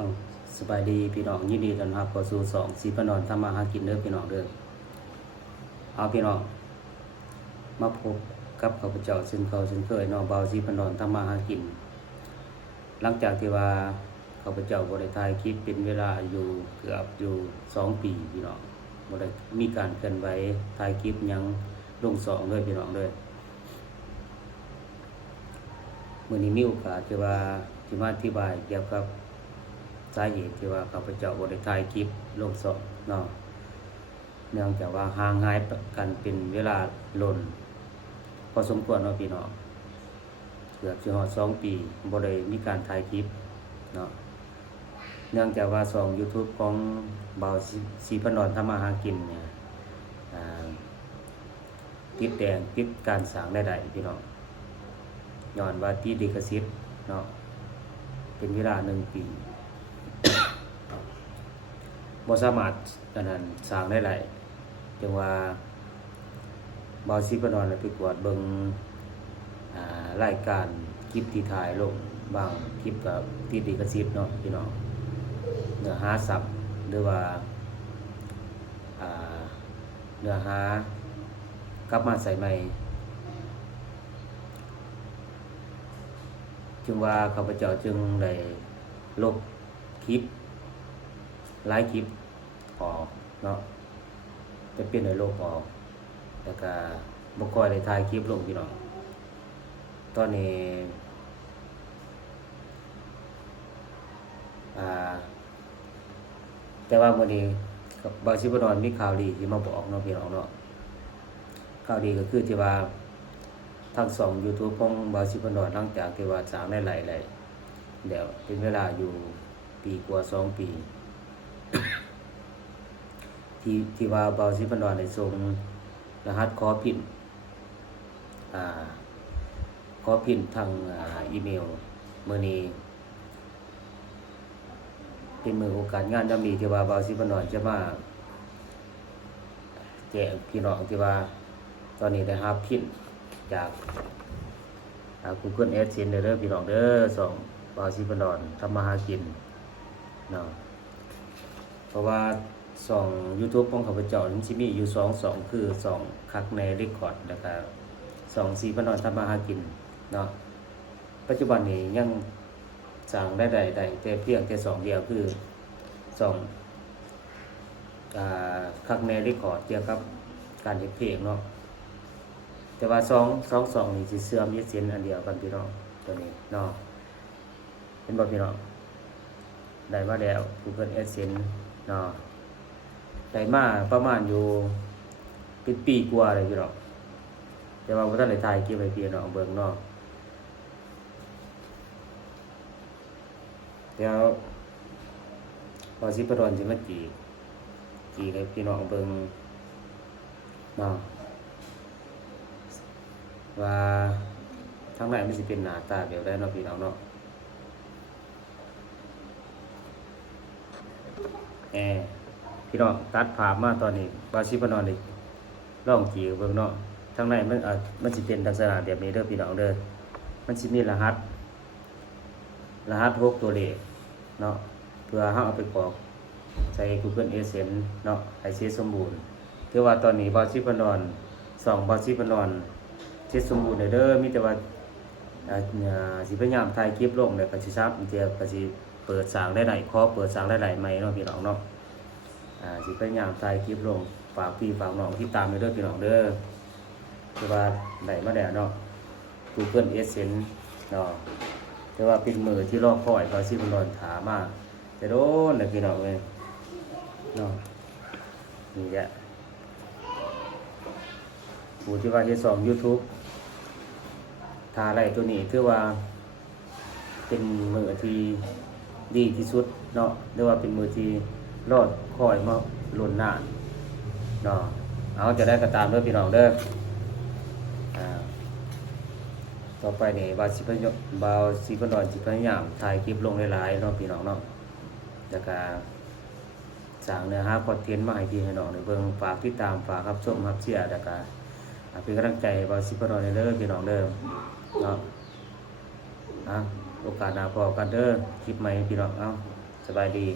เอาสบายดีพี่น้องยินดีต้อนรับเข้าสู่สองสีพนอนทำมาหากินเด้อพี่น้องเด้อเอาพี่น้องมาพบกับข้าพเจ้าซึ่งเคยน้องเบาสีพนอนทำมาหากินหลังจากที่ว่าข้าพเจ้าบ่ได้ถ่ายคลิปเป็นเวลาอยู่เกือบอยู่2 ปีพี่น้องบ่ได้มีการเคลื่อนไหวถ่ายคลิปหยังลงสองเลยพี่น้องเด้อมื้อนี้มีโอกาสที่ว่าสิมาอธิบายเกี่ยวกับสาเหตุที่ว่าข้าพเจ้าบ่ได้ถ่ายคลิปลงสดเนาะเนื่องจากว่าห่างหายกันเป็นเวลาล้นพอสมควรเนาะพี่น้องเกือบสิฮอด2 ปีบ่ได้มีการถ่ายคลิปเนาะเนื่องจากว่าช่อง YouTube ของบ่าวศรีพนอนทำมาหากินเนี่ยติดแดงติดการสร้างรายได้พี่น้องย้อนว่าติดลิขสิทธิ์เนาะเป็นเวลา1 ปีบ่สามารถอันนั้นสร้างได้หลายจังว่าบ่าวศรีพนอนไปกวดเบิ่งรายการคลิปที่ถ่ายลงบางคลิปก็ติดลิขสิทธิ์เนาะพี่น้องเนื้อหาศัพท์หรือว่าเนื้อหากลับมาใส่ใหม่จึงว่าข้าพเจ้าจึงได้ลบคลิปหลายคลิปออกเนาะจะเป็นในโลกออกแล้วก็บ่ค่อยได้ถ่ายคลิปลงพี่น้องตอนนี้แต่ว่ามื้อนี้บ่าวศรีพนอนมีข่าวดีที่มาบอกเนาะพี่น้องเนาะข่าวดีก็คือที่ว่าทั้ง2 YouTube ของบ่าวศรีพนอนหลังจากที่ว่าสร้างได้หลายเดี๋ยวเป็นเวลาอยู่ปีกว่า2 ปีที่ว่าบ่าวศรีพนอนได้ส่งรหัสขอพินทางอีเมลมื้อนี้เป็นมื้อโอกาสงานยามดีที่ว่าบ่าวศรีพนอนจะมาแจ้งพี่น้องที่ว่าตอนนี้ได้รับพินจากGoogle AdSense เด้อพี่น้องเด้อส่องบ่าวศรีพนอนทำมาหากินเนาะเพราะว่าช่อง YouTube ของข้าพเจ้ามันสิมีอยู่2คือ2คักในเรคคอร์ดแล้วก็2ศรีพนอนทำมาหากินเนาะปัจจุบันนี้ยังสร้างได้แต่เพียงแค่2เดียวคือ2คักในเรคคอร์ดเกี่ยวกับการเฮ็ดเพลงเนาะแต่ว่า2นี่สิเสื่อมยึดเส้นอันเดียวกันพี่น้องตัวนี้เนาะเห็นบ่พี่น้องได้มาแล้ว Google AdSense เนาะได้มาประมาณอยู่เป็นปีกว่าเลยพี่น้องแต่ว่าบ่ทันได้ถ่ายคลิปให้พี่น้องเบิ่งเนาะเดี๋ยวบ่าวศรีพนอนสิมาจีให้พี่น้องเบิ่งเนาะว่าทางไหนมันสิเป็นหน้าตาแบบใดเนาะพี่น้องเนาะพี่น้องตัดภาพมาตอนนี้บ่าวศรีพนอนได้ลองจีเบิ่งเนาะทางไหนมันสิเป็นลักษณะแบบนี้เด้อพี่น้องเด้อมันสิมีรหัส6 ตัวเลขเนาะเพื่อเฮาเอาไปกรอกใส่ Google AdSense เนาะให้เสร็จสมบูรณ์ถือว่าตอนนี้บ่าวศรีพนอน2บ่าวศรีพนอนเสร็จสมบูรณ์เด้อมีแต่ว่าสิพยายามถ่ายคลิปลงแล้วก็สิซับเดี๋ยวก็สิเปิดสร้างได้หลายเปิดสร้างได้หลายใหม่เนาะพี่น้องเนาะสิพยายามถ่ายคลิปลงฝากพี่ฝากน้องที่ตามไปเด้อพี่น้องเด้อคือว่าได้มาแล้วเนาะ Google AdSense เนาะแต่ว่าเป็นมือที่รอคอยบ่าวศรีพนอนถามมาแต่โดนแล้วพี่น้องเอ้ยเนาะนี่แหละผู้ที่ว่าเฮ็ด2 YouTube ถ้าอะไรตัวนี้ถือว่าเป็นมือที่ดีที่สุดเนาะหรือว่าเป็นมือที่รอดคอยมาล้นนานเนาะเอาจะได้ก็ตามเด้อพี่น้องเด้อต่อไปนี่บ่าวศรีพนอนสิพยายามถ่ายคลิปลงหลายๆเนาะพี่น้องเนาะแล้วก็สร้างเนื้อหาคอนเทนต์มาให้พี่ให้น้องได้เบิ่งฝากติดตามฝากรับชมรับเชียร์แล้วก็เป็นกำลังใจให้บ่าวศรีพนอนเด้อพี่น้องเด้อเนาะโอกาสหน้าพอกันเด้อคลิปใหม่พี่น้องเอาส สบายดี